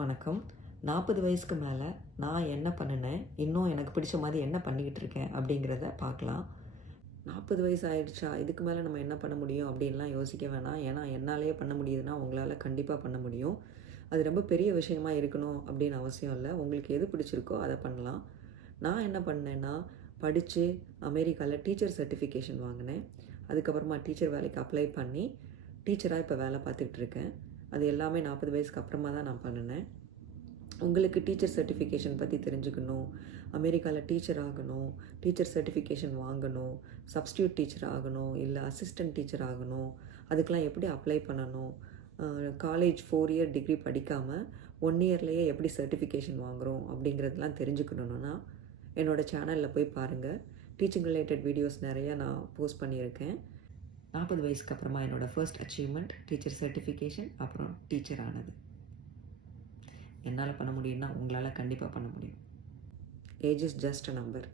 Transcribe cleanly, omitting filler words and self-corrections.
வணக்கம். 40 வயசுக்கு மேலே நான் என்ன பண்ணுனேன், இன்னும் எனக்கு பிடிச்ச மாதிரி என்ன பண்ணிக்கிட்டு இருக்கேன் அப்படிங்கிறத பார்க்கலாம். 40 வயசு ஆயிடுச்சா, இதுக்கு மேலே நம்ம என்ன பண்ண முடியும் அப்படின்லாம் யோசிக்க வேணாம். ஏன்னா என்னாலேயே பண்ண முடியுதுன்னா உங்களால் கண்டிப்பாக பண்ண முடியும். அது ரொம்ப பெரிய விஷயமா இருக்கணும் அப்படின்னு அவசியம் இல்லை. உங்களுக்கு எது பிடிச்சிருக்கோ அதை பண்ணலாம். நான் என்ன பண்ணேன்னா, படித்து அமெரிக்காவில் டீச்சர் சர்டிஃபிகேஷன் வாங்கினேன். அதுக்கப்புறமா டீச்சர் வேலைக்கு அப்ளை பண்ணி டீச்சராக இப்போ வேலை பார்த்துக்கிட்டு இருக்கேன். அது எல்லாமே 40 வயசுக்கு அப்புறமா தான் நான் பண்ணினேன். உங்களுக்கு டீச்சர் சர்டிஃபிகேஷன் பற்றி தெரிஞ்சுக்கணும், அமெரிக்காவில் டீச்சர் ஆகணும், டீச்சர் சர்டிஃபிகேஷன் வாங்கணும், சப்ஸ்டியூட் டீச்சர் ஆகணும், இல்லை அசிஸ்டன்ட் டீச்சர் ஆகணும், அதுக்கெலாம் எப்படி அப்ளை பண்ணணும், காலேஜ் 4 இயர் டிகிரி படிக்காமல் 1 இயர்லேயே எப்படி சர்டிஃபிகேஷன் வாங்குகிறோம் அப்படிங்கிறதெல்லாம் தெரிஞ்சுக்கணுன்னா என்னோடய சேனலில் போய் பாருங்கள். டீச்சிங் ரிலேட்டட் வீடியோஸ் நிறையா நான் போஸ்ட் பண்ணியிருக்கேன். 40 வயசுக்கு அப்புறமா என்னோடய ஃபர்ஸ்ட் அச்சீவ்மெண்ட் டீச்சர் சர்டிஃபிகேஷன், அப்புறம் டீச்சர் ஆனது. என்னால் பண்ண முடியும்னா உங்களால் கண்டிப்பாக பண்ண முடியும். Age is just a number.